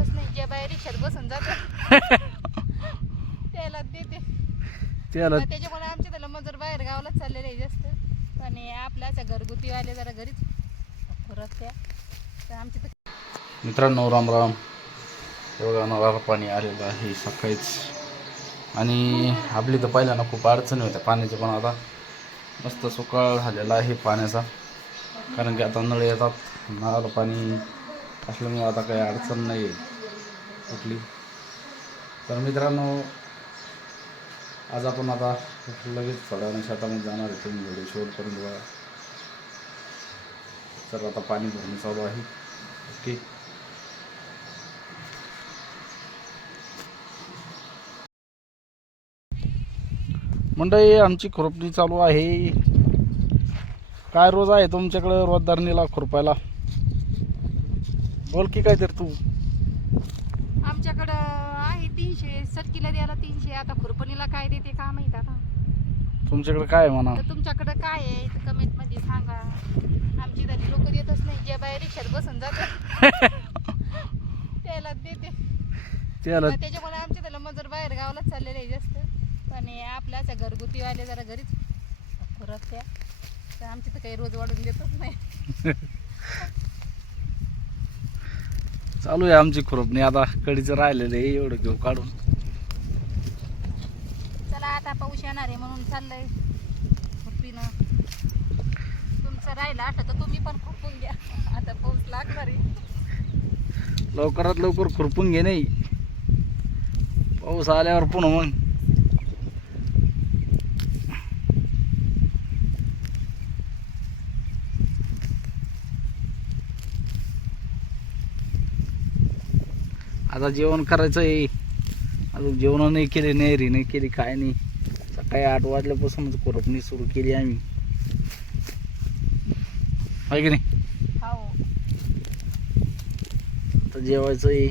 देतच नाही. जे बाहेर रिक्षात बसून जातो त्याला देते. त्याच्यामुळे आमच्या त्याला मजूर बाहेर गावालाच चाललेले आहे जास्त. आणि आपल्या अशा घरगुती वाले जरा घरीच खुरत त्या. तर आमच्या मित्रांनो राम राम. बघा नळाला पाणी आलेलं आहे सकाळीच. आणि आपली तर पहिल्यांदा खूप अडचणी होत्या पाण्याच्या, पण आता मस्त सुकाळ झालेला आहे पाण्याचा. कारण की आता नळ येतात, नळाला पाणी असल्यामुळे आता काही अडचण नाही आहे कुठली. तर मित्रांनो आज आपण आता लगेच थोड्या वेळाने शेतामध्ये जाणार आहे. तुम्ही व्हिडिओ शेवटपर्यंत बघा. तर आता पाणी भरणे चालू आहे. ओके. मंडळी आमची खुरपणी चालू आहे. काय रोज आहे तुमच्याकडे रोजदारणीला खुरपायला? बोल की काय तर तू. आमच्याकडं आहे 300, सटकीला द्यायला 300. आता खुरपणीला काय देते का माहित आता. तुमच्याकडे काय आहे म्हणा? तर तुमच्याकडं काय आहे कमेंट मध्ये सांगा. आमची तरी लोक देतच नाही. जे बाहेर रिक्षात बसून जातो त्याला देते. त्याच्यामुळे आमच्या त्याला मजूर बाहेर गावालाच चाललेले आहे जास्त. आणि आपल्या अशा घरगुती वाले जरा घरीच खुरत त्या. तर आमची तर काही रोज वाढून देतच नाही. चालू आहे आमची खुरपणी. आता कडीचं राहिलेलं आहे, एवढं घेऊ काढून. चला आता पाऊस येणार आहे म्हणून चाललंय खुरपीनं. तुमचं राहिलं असं तर तुम्ही पण खुरपून घ्या. आता पाऊस लागणार आहे. लवकरात लवकर खुरपून घे. नाही पाऊस आल्यावर पुन्हा मग आता जेवण करायचं आहे. अजून जेवण नाही केले, नेहरी नाही केली, काय नाही. सकाळी 8 वाजल्यापासूनच खुरपणी सुरू केली आम्ही, आहे की नाही? हो. आता जेवायचं आहे.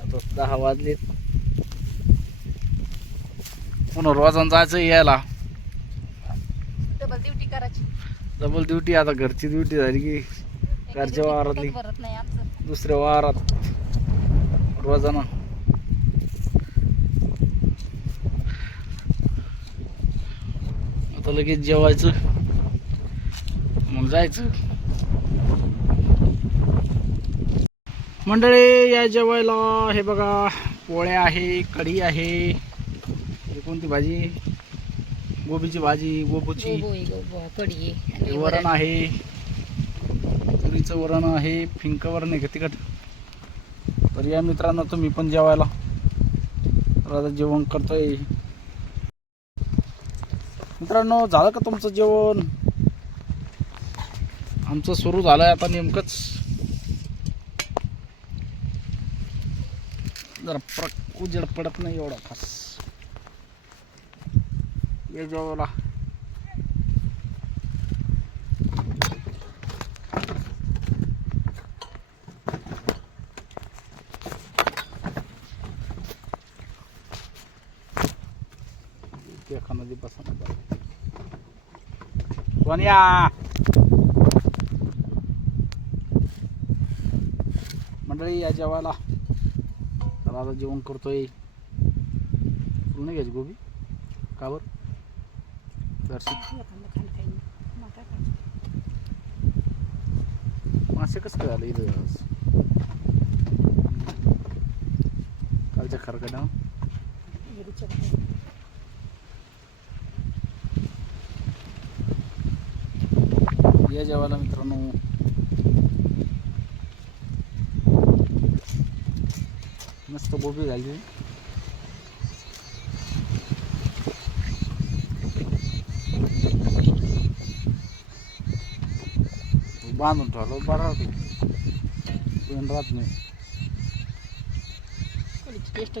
आता 10 वाजले. पुन्हा रोजानं जायचं यायला. डबल ड्युटी करायची. Double duty. आता घरची ड्युटी झाली की घरच्या वावरातली भरत नाही आमचं. दुसऱ्या वावरात रोजानं. आता लगेच जेवायचं मग जायचं. मंडळी या जेवायला. हे बघा पोळ्या आहे, कढी आहे. हे कोणती भाजी? गोबीची भाजी, गोबूची. कढी हे वरण आहे, तुरीचं वरण आहे. फिंक वरण आहे का तिखट? तर या मित्रांनो तुम्ही पण जेवायला. तर आता जेवण करतोय. मित्रांनो झालं का तुमचं जेवण? आमचं सुरू झालंय आता नेमकंच. जरा उजेड पडत नाही एवढा खास. ये जेवायला. एखादा दिवस सोनिया मंडळी या जेवायला. तर आता जेवण करतोय. तुला नाही घ्यायची गोबी? का बरं? मासे कसं काय आलं इथं आज? कालच्या खरकड्या या जेवायला मित्रांनो. मस्त गोबी घालली. बांधून ठेवलं बरं राहतो. पेन राहत नाही. टेस्ट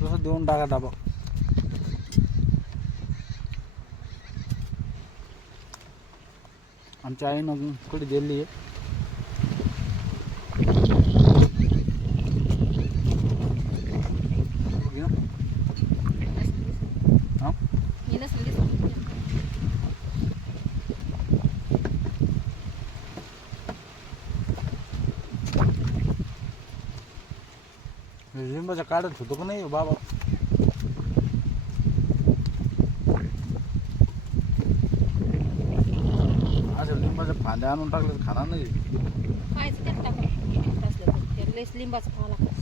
तसं देऊन टाका डबा. आमच्या आईनं कधी दिली आहे. हां लिंबाच्या काढत होतो का नाही बाबा? असं लिंबाच्या फांद्या आणून टाकलं तर खाणार नाही. खायचं त्यात टाकून असलं तर त्याला लयच लिंबाचं खावं लागतं.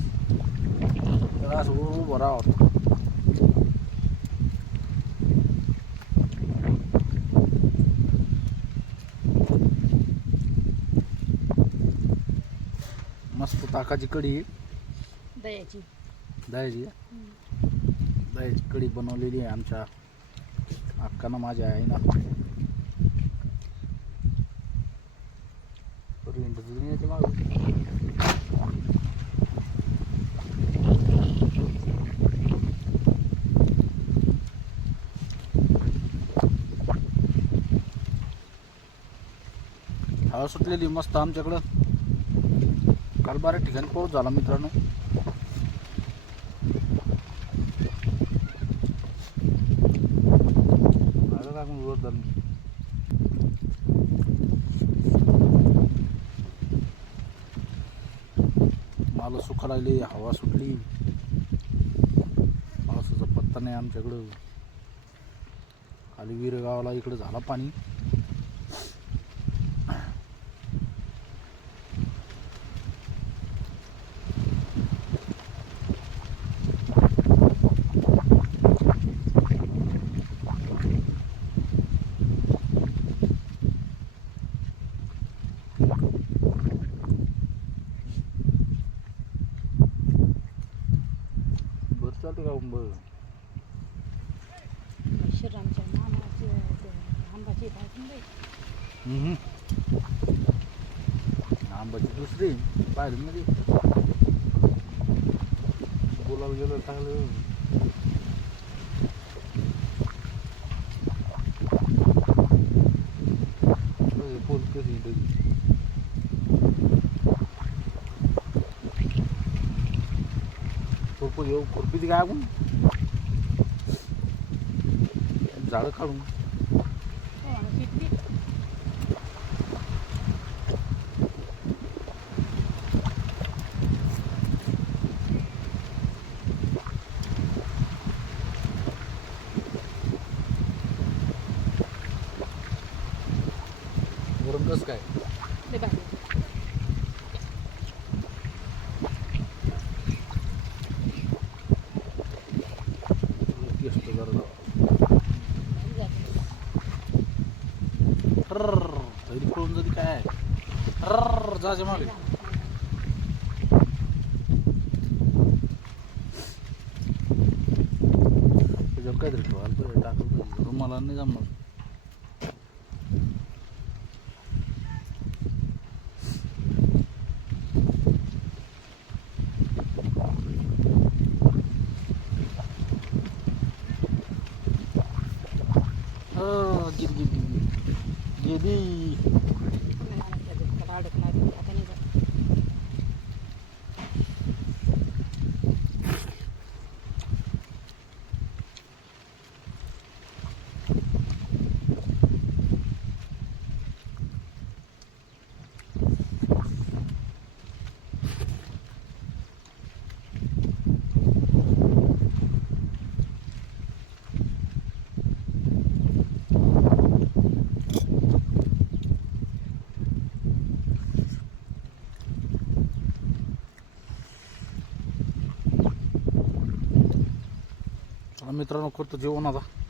त्याला असं उभं राहावं. मस्त ताकाची कढी दह्याची. दह्याची दह्याची कढी बनवलेली आहे आमच्या अक्कानं, माझ्या आईनं. दुनियाची माग हवा सुटलेली मस्त आमच्याकडं. काल बऱ्याच ठिकाणी पाऊस झाला मित्रांनो. माल सुका लागली, हवा सुटली, पावसाचा पत्ता नाही आमच्याकडं. खाली वीर गावाला इकडं झाला पाणी. चालते का श्रीरामच्या मामाची आंबाची भाजी आंबाची दुसरी पाहिजे मध्ये बोलायला गेलं चांगलं. पोल कशी येऊ खुरपीची काय आपण झाडं काढून गरम कसं काय तरी पळून जाते काय जायचं मागे. त्याच्यावर काहीतरी ठेवायला पाहिजे, टाकलं पाहिजे. रुमाला नाही जमणार. गेली मित्रांनो. करतो जेवण आता.